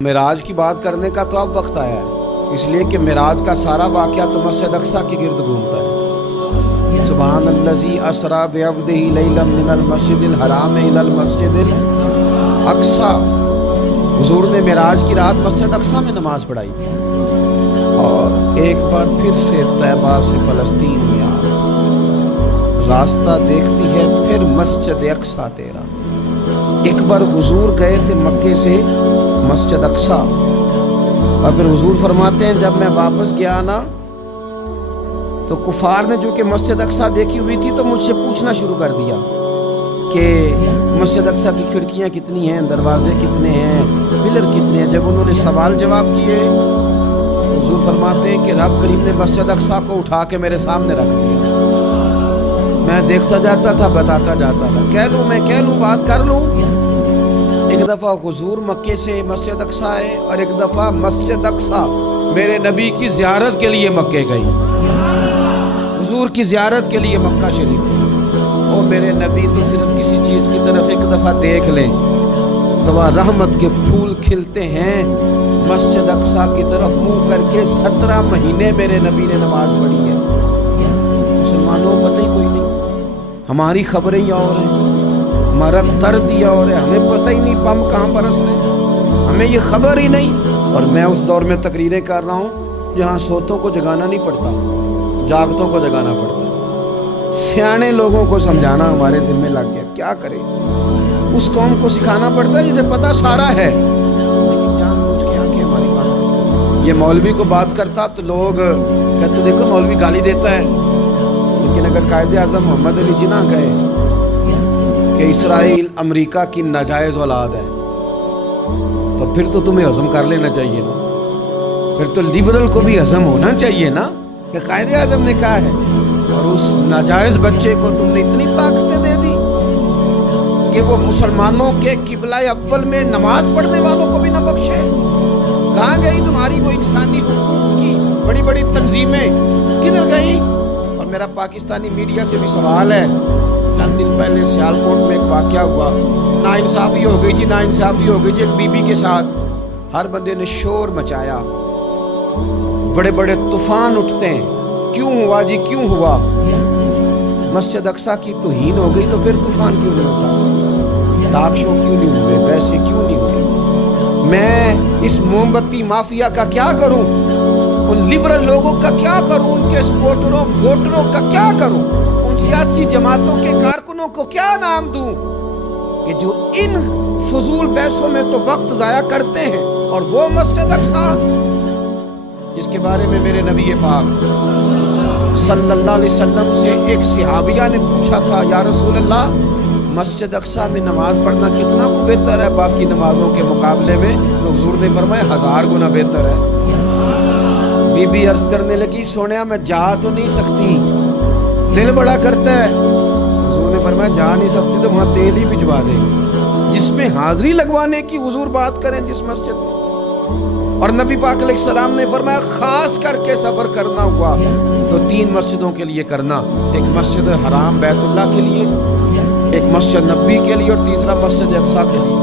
معراج کی بات کرنے کا تو اب وقت آیا ہے، اس لیے کہ معراج کا سارا واقعہ تو مسجد اقصیٰ کے گرد گھومتا ہے۔ سبحان الذی اسریٰ بعبدہ لیلا من المسجد الحرام الی المسجد الاقصیٰ۔ حضور نے معراج کی رات مسجد اقصیٰ میں نماز پڑھائی تھی، اور ایک بار پھر سے طیبہ سے فلسطین میں آ راستہ دیکھتی ہے پھر مسجد اقصیٰ تیرا۔ ایک بار حضور گئے تھے مکے سے مسجد اقصیٰ، اور پھر حضور فرماتے ہیں جب میں واپس گیا نا تو کفار نے جو کہ مسجد اقصیٰ دیکھی ہوئی تھی تو مجھ سے پوچھنا شروع کر دیا کہ مسجد اقصیٰ کی کھڑکیاں کتنی ہیں، دروازے کتنے ہیں، پلر کتنے ہیں۔ جب انہوں نے سوال جواب کیے، حضور فرماتے ہیں کہ رب کریم نے مسجد اقصیٰ کو اٹھا کے میرے سامنے رکھ دیا۔ میں دیکھتا جاتا تھا، بتاتا جاتا تھا، کہہ لوں بات کر لوں۔ ایک دفعہ حضور مکے سے مسجد اقصیٰ آئے، اور ایک دفعہ مسجد اقصیٰ میرے نبی کی زیارت کے لیے مکے گئی، حضور کی زیارت کے لیے مکہ شریف گئی۔ او میرے نبی تو صرف کسی چیز کی طرف ایک دفعہ دیکھ لیں تو وہاں رحمت کے پھول کھلتے ہیں۔ مسجد اقصیٰ کی طرف منہ کر کے 17 مہینے میرے نبی نے نماز پڑھی ہے۔ مسلمانوں پتہ ہی کوئی نہیں، ہماری خبریں ہی اور ہیں، ہمارا درد ہی اور ہے، ہمیں پتہ ہی نہیں پمپ کہاں برس رہے ہیں، ہمیں یہ خبر ہی نہیں۔ اور میں اس دور میں تقریریں کر رہا ہوں جہاں سوتوں کو جگانا نہیں پڑتا، جاگتوں کو جگانا پڑتا ہے۔ سیانے لوگوں کو سمجھانا ہمارے ذمہ لگ گیا، کیا کرے؟ اس قوم کو سکھانا پڑتا ہے جسے پتہ سارا ہے، لیکن جان بوجھ کے آنکھیں ہماری بات کریں۔ یہ مولوی کو بات کرتا تو لوگ کہتے دیکھو مولوی گالی دیتا ہے، لیکن اگر قائد اعظم محمد علی جناح کہے کہ اسرائیل امریکہ کی ناجائز اولاد ہے تو پھر تو تمہیں ہضم کر لینا چاہیے نا، پھر تو لیبرل کو بھی ہضم ہونا چاہیے نا کہ قائد اعظم نے کہا ہے، اور اس ناجائز بچے کو تم نے اتنی طاقتیں دے دی کہ وہ مسلمانوں کے قبلہ اول میں نماز پڑھنے والوں کو بھی نہ بخشے۔ کہاں گئی تمہاری وہ انسانی حقوق کی بڑی بڑی تنظیمیں، کدھر گئی؟ اور میرا پاکستانی میڈیا سے بھی سوال ہے، چند دن پہلے سیالکوٹ میں ایک واقعہ ہوا، ناانصافی ہو گئی جی، ناانصافی ہو گئی جی ایک بی بی کے ساتھ۔ ہر بندے نے شور مچایا، بڑے بڑے طوفان اٹھتے ہیں، کیوں ہوا جی کیوں ہوا؟ مسجد اقصیٰ کی توہین ہو گئی تو پھر طوفان کیوں نہیں ہوتا؟ ٹاک شو کیوں نہیں ہوئے؟ ویسے کیوں نہیں ہوئے؟ میں اس موم بتی مافیا کا کیا کروں؟ ان لبرل لوگوں کا کیا کروں؟ ان کے سپورٹروں ووٹروں کا کیا کروں؟ ان سیاسی جماعتوں کے کارکنوں کو کیا نام دوں کہ جو ان فضول بحثوں میں تو وقت ضائع کرتے ہیں، اور وہ مسجد اقصیٰ جس کے بارے میں میرے نبی پاک صلی اللہ علیہ وسلم سے ایک صحابیہ نے پوچھا تھا، یا رسول اللہ مسجد اقصیٰ میں نماز پڑھنا کتنا کو بہتر ہے باقی نمازوں کے مقابلے میں؟ تو حضور نے فرمایا 1000 گنا بہتر ہے۔ بی بی عرض کرنے لگی، سونیا میں جا تو نہیں سکتی، دل بڑا کرتا ہے۔ حضور نے فرمایا جا نہیں سکتی تو وہاں تیل ہی بھجوا دے، جس میں حاضری لگوانے کی حضور بات کریں جس مسجد میں۔ اور نبی پاک علیہ السلام نے فرمایا خاص کر کے سفر کرنا ہوا تو 3 مسجدوں کے لیے کرنا، ایک مسجد حرام بیت اللہ کے لیے، ایک مسجد نبوی کے لیے، اور تیسرا مسجد اقصیٰ کے لیے۔